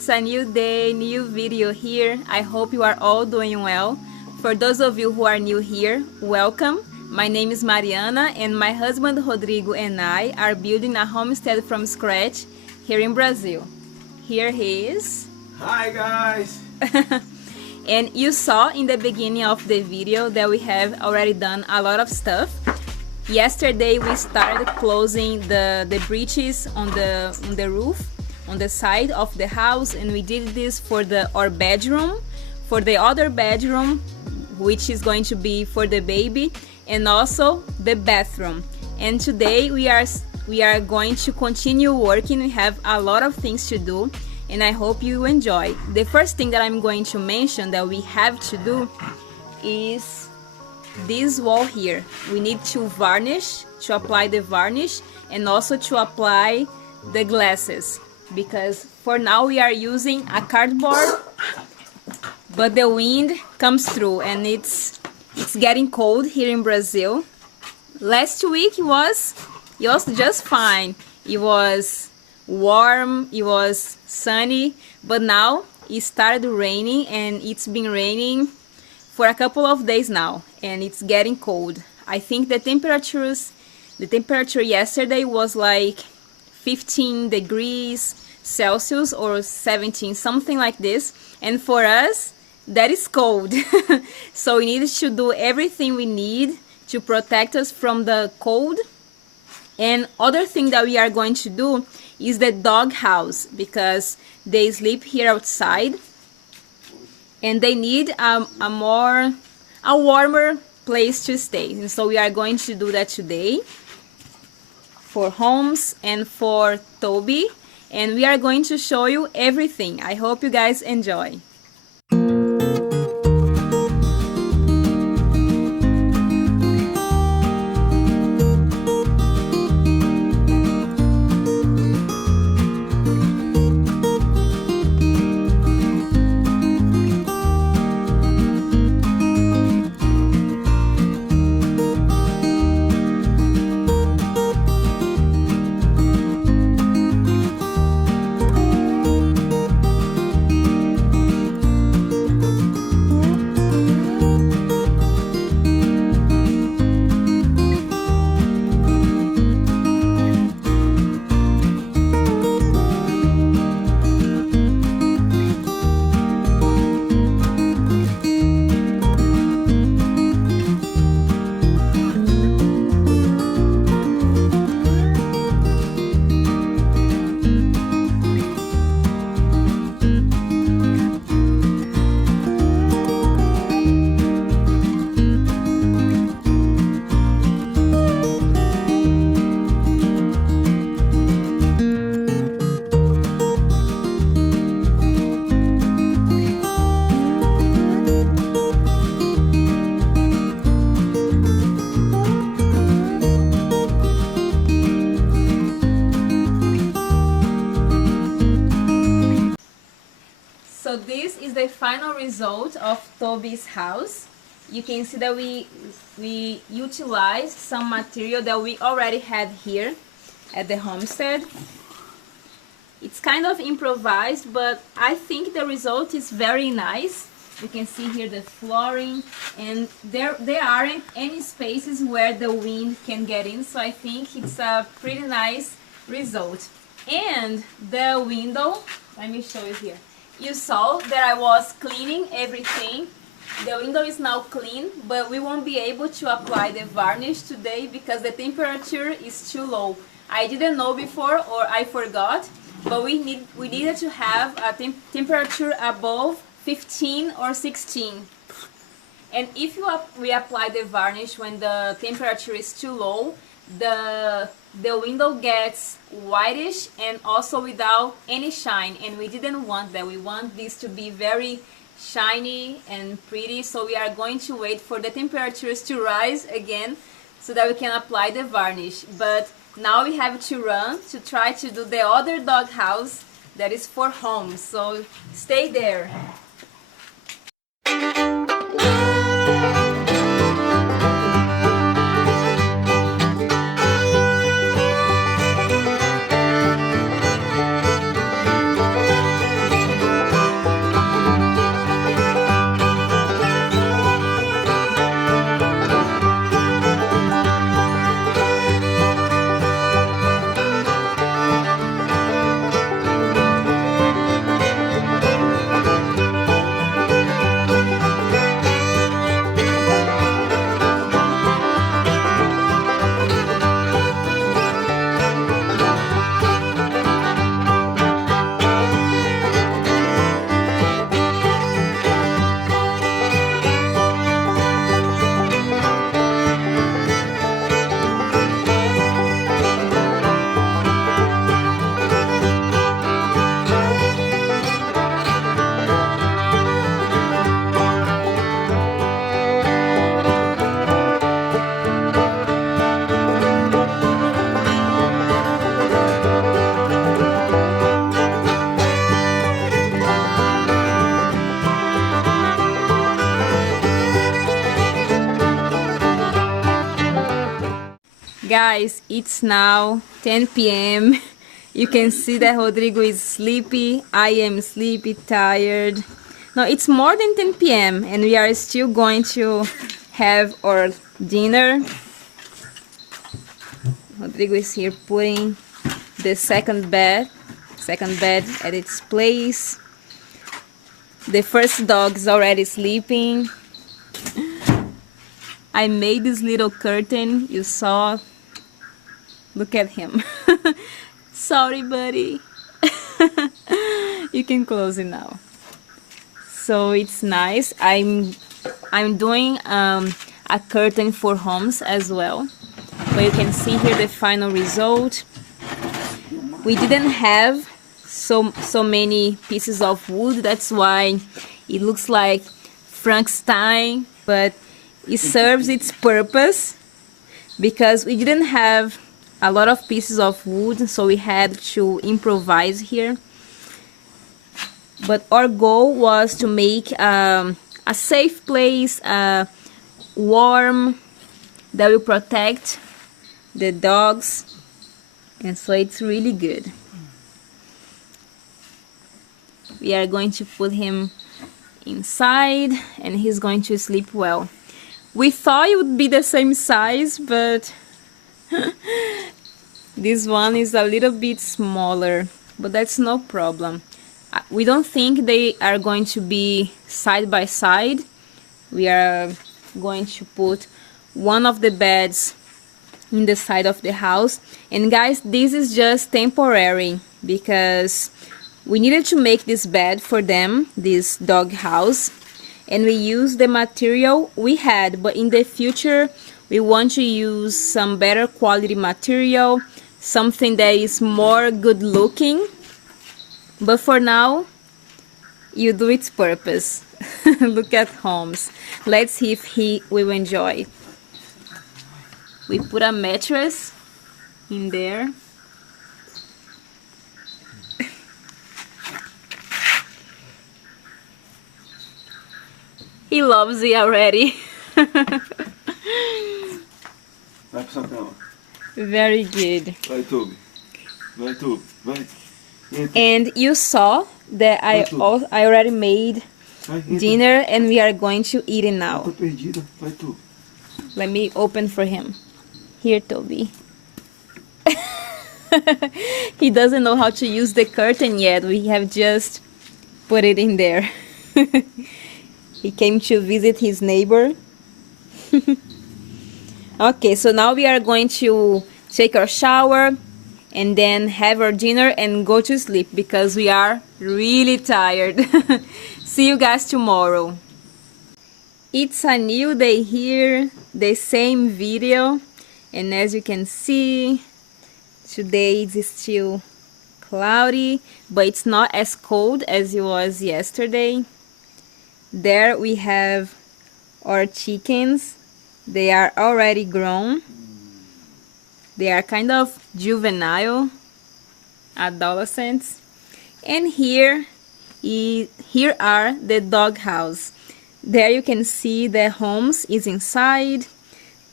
it's a new day, new video here. I hope you are all doing well. For those of you who are new here, welcome. My name is Mariana and my husband Rodrigo and I are building a homestead from scratch here in Brazil. Here he is. Hi guys! And you saw in the beginning of the video that we have already done a lot of stuff. Yesterday we started closing the breaches on the roof, on the side of the house, and we did this for our bedroom, for the other bedroom, which is going to be for the baby, and also the bathroom. And today we are going to continue working. We have a lot of things to do, and I hope you enjoy. The first thing that I'm going to mention that we have to do is this wall here. We need to varnish, to apply the varnish, and also to apply the glasses, because for now we are using a cardboard, but the wind comes through and it's getting cold here in Brazil. Last week it was just fine. It was warm, it was sunny, but now it started raining, and it's been raining for a couple of days now, and it's getting cold. I think the temperature yesterday was like 15 degrees Celsius or 17, something like this, and for us that is cold. So we need to do everything we need to protect us from the cold. And other thing that we are going to do is the dog house, because they sleep here outside and they need a warmer place to stay. And so we are going to do that today for Holmes and for Toby, and we are going to show you everything. I hope you guys enjoy. So this is the final result of Toby's house. You can see that we utilized some material that we already had here at the homestead. It's kind of improvised, but I think the result is very nice. You can see here the flooring, and there aren't any spaces where the wind can get in, so I think it's a pretty nice result. And the window, let me show you here. You saw that I was cleaning everything. The window is now clean, but we won't be able to apply the varnish today because the temperature is too low. I didn't know before, or I forgot, but we needed to have a temperature above 15 or 16. And if we apply the varnish when the temperature is too low, the window gets whitish and also without any shine, and we didn't want that. We want this to be very shiny and pretty, so we are going to wait for the temperatures to rise again so that we can apply the varnish. But now we have to run to try to do the other dog house that is for home, so stay there. Guys, it's now 10 p.m. You can see that Rodrigo is sleepy. I am sleepy, tired. No, it's more than 10 p.m. and we are still going to have our dinner. Rodrigo is here putting the second bed at its place. The first dog is already sleeping. I made this little curtain, you saw. Look at him. Sorry, buddy. You can close it now. So it's nice. I'm doing a curtain for homes as well. But you can see here the final result. We didn't have so many pieces of wood. That's why it looks like Frankenstein, but it serves its purpose because we didn't have a lot of pieces of wood, so we had to improvise here. But our goal was to make a safe place, warm, that will protect the dogs, and so it's really good. We are going to put him inside and he's going to sleep well. We thought it would be the same size, but this one is a little bit smaller, but that's no problem. We don't think they are going to be side by side. We are going to put one of the beds in the side of the house. And guys, this is just temporary because we needed to make this bed for them, this dog house, and we used the material we had, but in the future we want to use some better quality material, something that is more good looking. But for now, you do its purpose. Look at Holmes. Let's see if he will enjoy. We put a mattress in there. He loves it already. Vai pra sua cama. Very good. Vai, Toby. Vai, Toby. Vai. And you saw that I already made dinner and we are going to eat it now. Tô perdida. Vai, Toby. Let me open for him. Here, Toby. He doesn't know how to use the curtain yet. We have just put it in there. He came to visit his neighbor. Okay, so now we are going to take our shower and then have our dinner and go to sleep because we are really tired. See you guys tomorrow. It's a new day here, the same video, and as you can see, today is still cloudy, but it's not as cold as it was yesterday. There we have our chickens. They are already grown. They are kind of juvenile, adolescents. And here are the dog house. There you can see that Holmes is inside.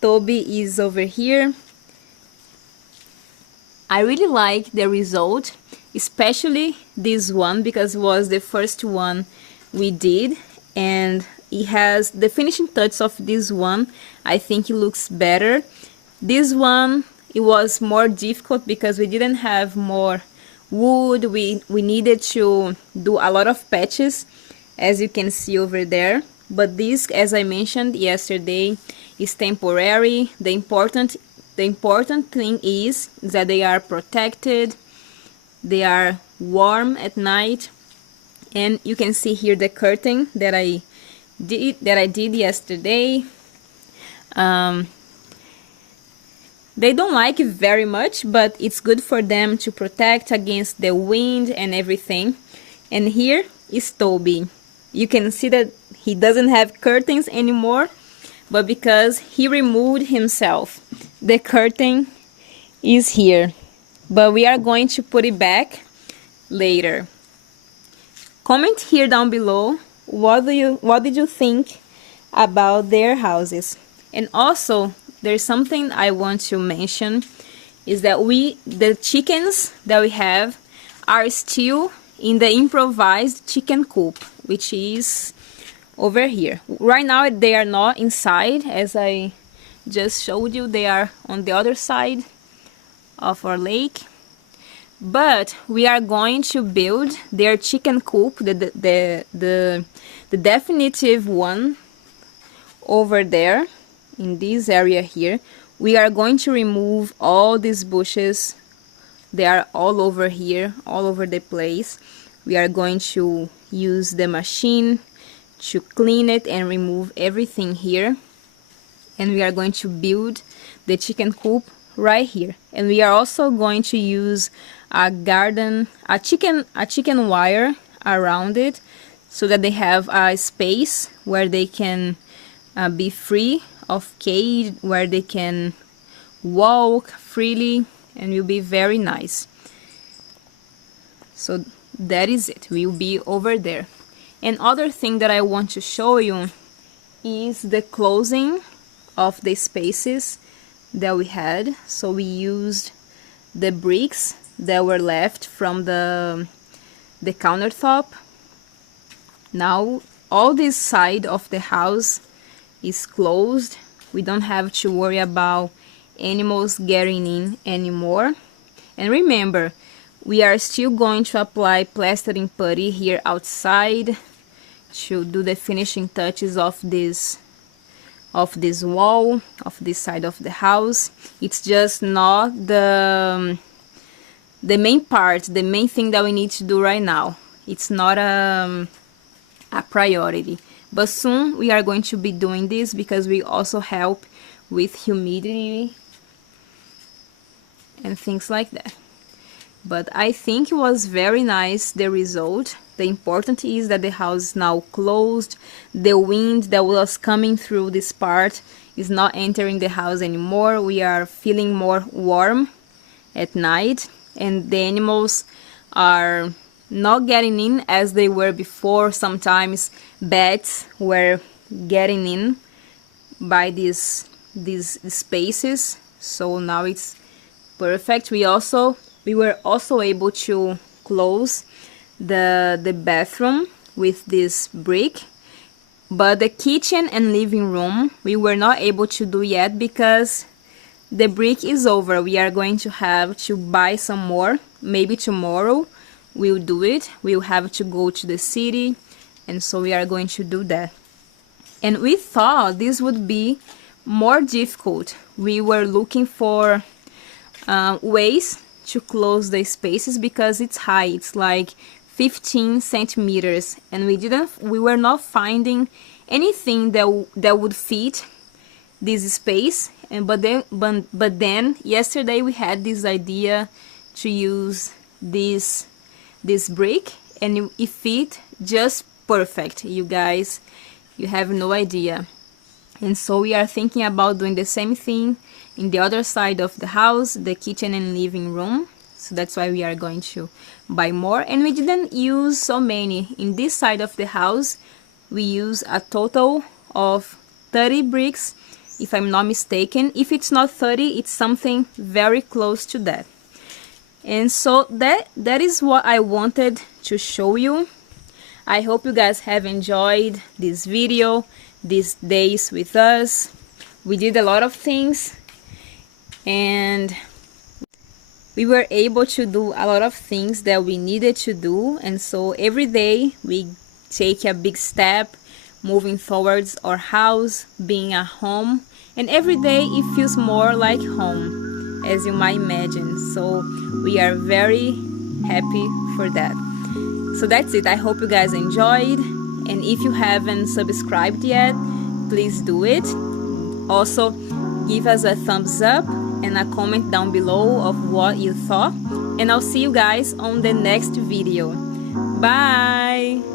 Toby is over here. I really like the result, especially this one because it was the first one we did. And it has the finishing touch of this one. I think it looks better. This one, it was more difficult because we didn't have more wood. We needed to do a lot of patches, as you can see over there. But this, as I mentioned yesterday, is temporary. The important thing is that they are protected. They are warm at night. And you can see here the curtain that I did yesterday. They don't like it very much, but it's good for them to protect against the wind and everything. And here is Toby. You can see that he doesn't have curtains anymore, but because he removed himself, the curtain is here. But we are going to put it back later. Comment here down below what did you think about their houses. And also there's something I want to mention, is that the chickens that we have are still in the improvised chicken coop, which is over here. Right now they are not inside, as I just showed you. They are on the other side of our lake. But we are going to build their chicken coop, the definitive one, over there in this area here. We are going to remove all these bushes. They are all over here, all over the place. We are going to use the machine to clean it and remove everything here. And we are going to build the chicken coop right here. And we are also going to use a chicken wire around it, so that they have a space where they can be free of cage, where they can walk freely, and will be very nice. So that is it. We will be over there. And other thing that I want to show you is the closing of the spaces that we had. So we used the bricks that were left from the countertop. Now all this side of the house is closed. We don't have to worry about animals getting in anymore. And remember, we are still going to apply plastering putty here outside to do the finishing touches of this wall, of this side of the house. It's just not the main part, the main thing that we need to do right now. It's not a priority. But soon we are going to be doing this, because we also help with humidity and things like that. But I think it was very nice, the result. The important is that the house is now closed. The wind that was coming through this part is not entering the house anymore. We are feeling more warm at night, and the animals are not getting in as they were before. Sometimes bats were getting in by these spaces, so now it's perfect. We were also able to close the bathroom with this brick, but the kitchen and living room we were not able to do yet, because the brick is over. We are going to have to buy some more. Maybe tomorrow we'll do it. We'll have to go to the city, and so we are going to do that. And we thought this would be more difficult. We were looking for ways to close the spaces, because it's high. It's like 15 centimeters, and we were not finding anything that would fit this space. And but then yesterday we had this idea to use this brick, and it fit just perfect. You guys, you have no idea. And so we are thinking about doing the same thing in the other side of the house, the kitchen and living room. So that's why we are going to buy more. And we didn't use so many. In this side of the house, we use a total of 30 bricks, if I'm not mistaken. If it's not 30, it's something very close to that. And so that is what I wanted to show you. I hope you guys have enjoyed this video, these days with us. We did a lot of things, and we were able to do a lot of things that we needed to do. And so every day we take a big step moving towards our house being a home, and every day it feels more like home, as you might imagine. So we are very happy for that. So that's it. I hope you guys enjoyed, and if you haven't subscribed yet, please do it. Also, give us a thumbs up and a comment down below of what you thought, and I'll see you guys on the next video. Bye!